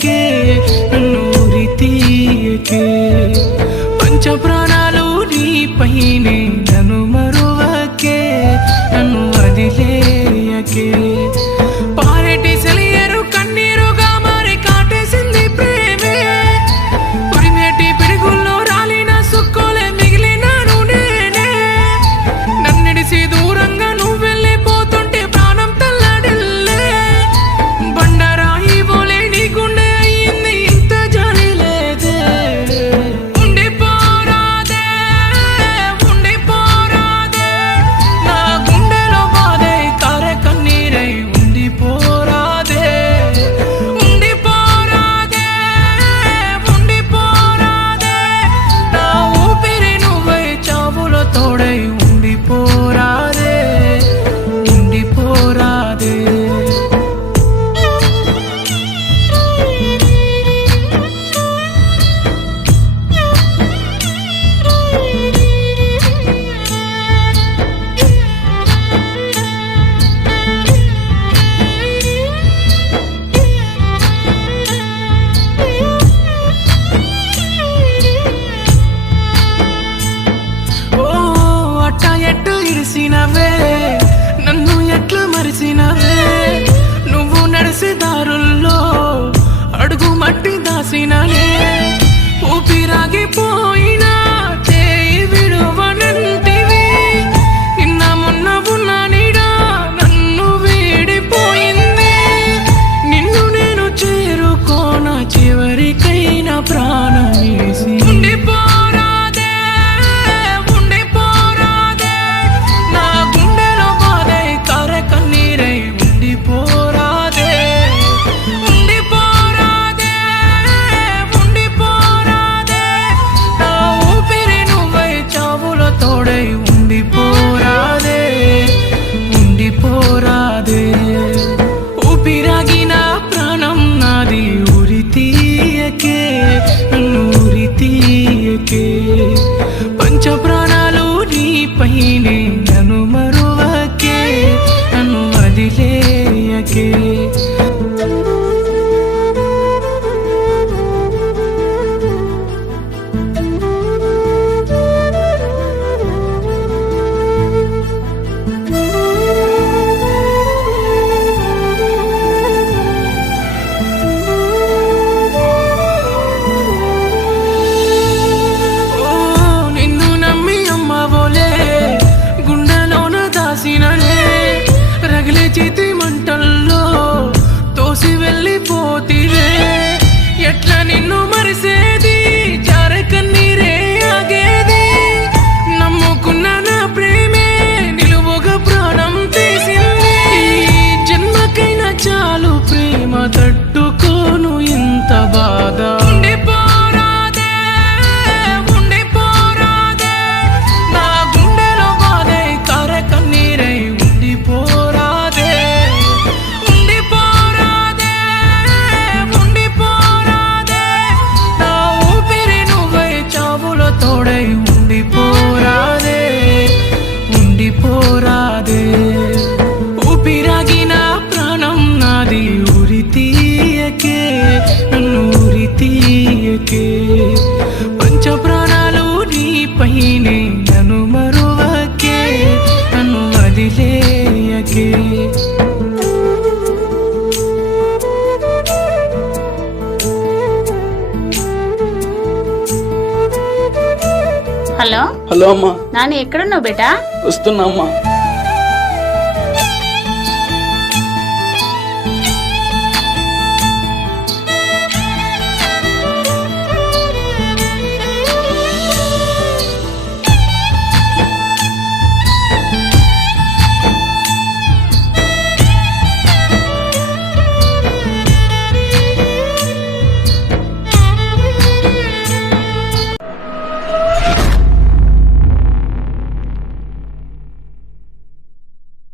తీయకే నన్ను ఉరి తీయకే పంచ ప్రాణాలు నీపైనే నన్ను మరువకే నన్ను వదిలేయకే పారేటి సెలియరు కన్నీరుగా మారి కాటేసింది ప్రేమే ఉరిమేటి పిడుగుల్లో రాలిన సుక్కోలే మిగిలినాను నేనే నన్నిడిసి దూరంగా నువ్వు వెళ్ళిపోతుంటే ప్రాణం తల్లడిల్లే బండరాయి బోలే నీ గుండె అయ్యింది ఇంత జాలి లేదే ఉండిపోరాదే ఉండిపోరాదే నా గుండెలో బాధే కారే కన్నీరై ఉండిపోరాదే ఉండిపోరాదే ఉండిపోరాదే నా ఊపిరి నువ్వై చావులో తోడై ఉండిపోరాదే ఉండిపోరాదే ఓ అట్ట ఎట్టు ఇడిసినవే నన్ను ఎట్లు మరిసినవే నువ్వు నడిసే దారుల్లో అడుగు మట్టి దాసిననే ఊపిరాగిపోయినా చేయి విడువనంటివి నిన్న మొన్న ఉన్న నీడా నన్ను వీడిపోయింది నిన్ను నేను చేరుకోన చివరికైనా ప్రాణమేసి ఉండిపోరాదే ఉండిపోరాదే నా గుండెలో బాధై కారే కన్నీరై ఉండిపోరాదే ఉండిపోరాదే ఉండిపోరాదే నా ఊపిరి నువ్వై చావులో తోడై ఉండిపోరాదే ఉండిపోరాదే ఊపిరాగిన ప్రాణం నాది ఉరి తీయకే నన్ను ఉరి తీయకే పంచ ప్రాణాలు నీపైనే నన్ను మరువకే నన్ను వదిలేయకే ఓ నిన్ను నమ్మి అమ్మవోలే గుండెలోన దాసిననే రగిలే చేతి మంటల్లో తోసి వెళ్ళిపోతివే ఎట్లా నిన్ను మరిసేది చారే కన్నీరే ఆగేది నమ్ముకున్న నా ప్రేమే నిలువుగా ప్రాణం తీసింది ఈ జన్మకైనా చాలు ప్రేమ తట్టుకోను ఇంత బాధ ఉండిపోరాదే ఉండిపోరాదే నా గుండెలో బాధై కారే కన్నీరై ఉండిపోరాదే ఉండిపోరాదే ఉండిపోరాదే నా ఊపిరి నువ్వై చావులో తోడై ఉండిపోరాదే ఉండిపోరాదే ఊపిరాగిన ప్రాణం నాది ఉరి తీయకే నన్ను ఉరి తీయకే పంచ ప్రాణాలు నీపైనే నన్ను మరువకే నన్ను వదిలేయకే హలో హలో అమ్మా, నాని ఎక్కడున్నావు బేటా? వస్తున్నా అమ్మా.